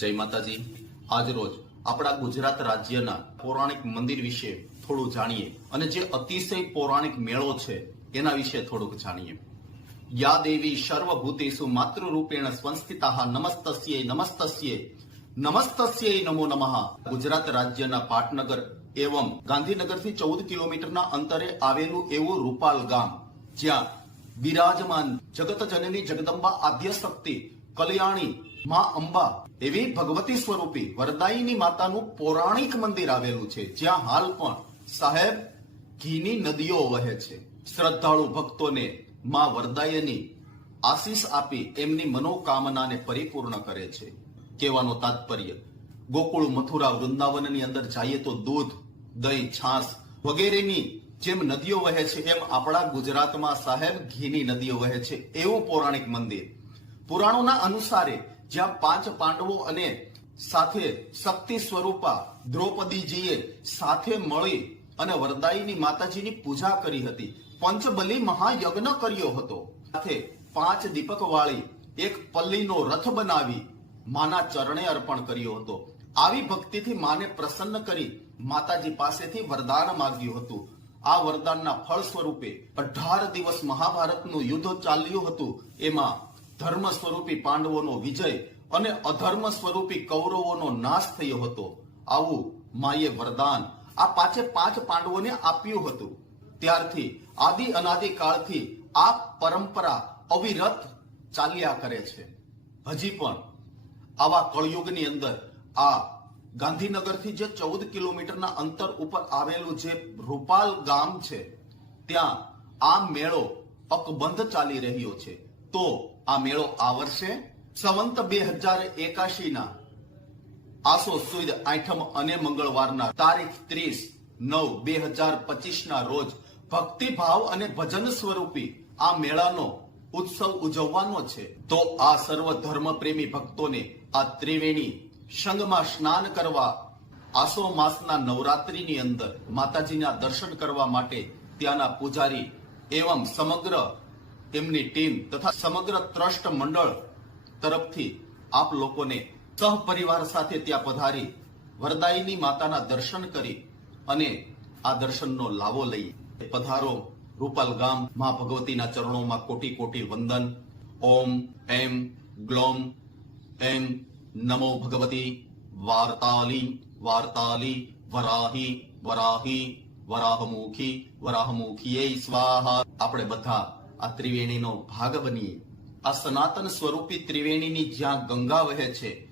જય માતાજી. આજ રોજ આપણા ગુજરાત રાજ્યના પૌરાણિક મંદિર વિશે થોડું જાણીએ અને જે અતિશય પૌરાણિક મેળો છે એના વિશે થોડુંક જાણીએ. યા દેવી સર્વભૂતેષુ માતૃરૂપેણ સંસ્થિતા નમસ્તસ્યે નમસ્તસ્યે નમસ્તસ્ય નમો નમઃ. ગુજરાત રાજ્યના પાટનગર એવં ગાંધીનગરથી ચૌદ કિલોમીટરના અંતરે આવેલું એવું રૂપાલ ગામ જ્યાં બિરાજમાન જગત જનની જગદંબા આદ્ય શક્તિ કલ્યાણી, માં અંબા એવી ભગવતી સ્વરૂપી વરદાયીની માતાનું પૌરાણિક મંદિર આવેલું છે. જ્યાં હાલ પણ સાહેબ ઘીની નદીઓ વહે છે. શ્રદ્ધાળુ ભક્તોને માં વરદાયની આશીષ આપી એમની મનોકામનાને પરિપૂર્ણ કરે છે. કહેવાનો તાત્પર્ય, ગોકુળ મથુરા વૃંદાવનની અંદર જઈએ તો દૂધ, દહીં છાસ વગેરેની જેમ નદીઓ વહે છે, એમ આપણા ગુજરાતમાં સાહેબ ઘીની નદીઓ વહે છે. એવું પૌરાણિક મંદિર પુરાણોના અનુસારે જ્યાં પાંચ પાંડવો અને સાથે શક્તિ સ્વરૂપા દ્રૌપદીજીએ સાથે મળી અને વરદાયીની માતાજીની પૂજા કરી હતી, પંચબલી મહાયજ્ઞ કર્યો હતો. સાથે પાંચ દીપક વાળી એક પલ્લીનો રથ બનાવી માના ચરણે અર્પણ કર્યો હતો. આવી ભક્તિથી માને પ્રસન્ન કરી માતાજી પાસેથી વરદાન માગ્યું હતું. આ વરદાનના ફળ સ્વરૂપે અઢાર દિવસ મહાભારતનું યુદ્ધ ચાલ્યું હતું. એમાં ધર્મ સ્વરૂપી પાંડવોનો વિજય અને અધર્મ સ્વરૂપી કૌરવોનો નાશ થયો હતો. આવું માએ વરદાન આ પાંચે પાંચ પાંડવોને આપ્યું હતું. ત્યારથી આદિ અનાદિ કાળથી આ પરંપરા અવિરત ચાલ્યા કરે છે. હજી પણ આવા કળયુગની અંદર આ ગાંધીનગરથી જે ચૌદ કિલોમીટરના અંતર ઉપર આવેલું જે રૂપાલ ગામ છે, ત્યાં આ મેળો અકબંધ ચાલી રહ્યો છે. તો આ મેળો આ સંવંત બે હજાર એકાશી ના આસો સુદ આઠમ અને મંગળવારના તારીખ ત્રીસ નવ બે હજાર પચીસ ના રોજ ભક્તિભાવ અને ભજન સ્વરૂપી આ મેળાનો ઉત્સવ ઉજવવાનો છે. તો આ સર્વ ધર્મ પ્રેમી ભક્તોને આ ત્રિવેણી સંગમાં સ્નાન કરવા આસો માસના નવરાત્રીની અંદર માતાજીના દર્શન કરવા માટે ત્યાંના પૂજારી એવમ સમગ્ર તેમની ટીમ તથા સમગ્ર ટ્રસ્ટ મંડળ તરફથી આપ લોકોને સહપરિવાર સાથે ત્યાં પધારી વરદાયીની માતાના દર્શન કરી અને આ દર્શનનો લાવો લઈ. પધારો રૂપાલ ગામ મા ભગવતીના ચરણોમાં કોટી કોટી વંદન. ઓમ, એમ, ગ્લોમ, એમ, નમો ભગવતી. વાર્તાલી વાર્તાલી, વરાહી વરાહી, વરાહમુખી વરાહમુખીએ સ્વાહા. આપણે બધા આ ત્રિવેણીનો ભાગ બનીએ. આ સનાતન સ્વરૂપી ત્રિવેણીની જ્યાં ગંગા વહે છે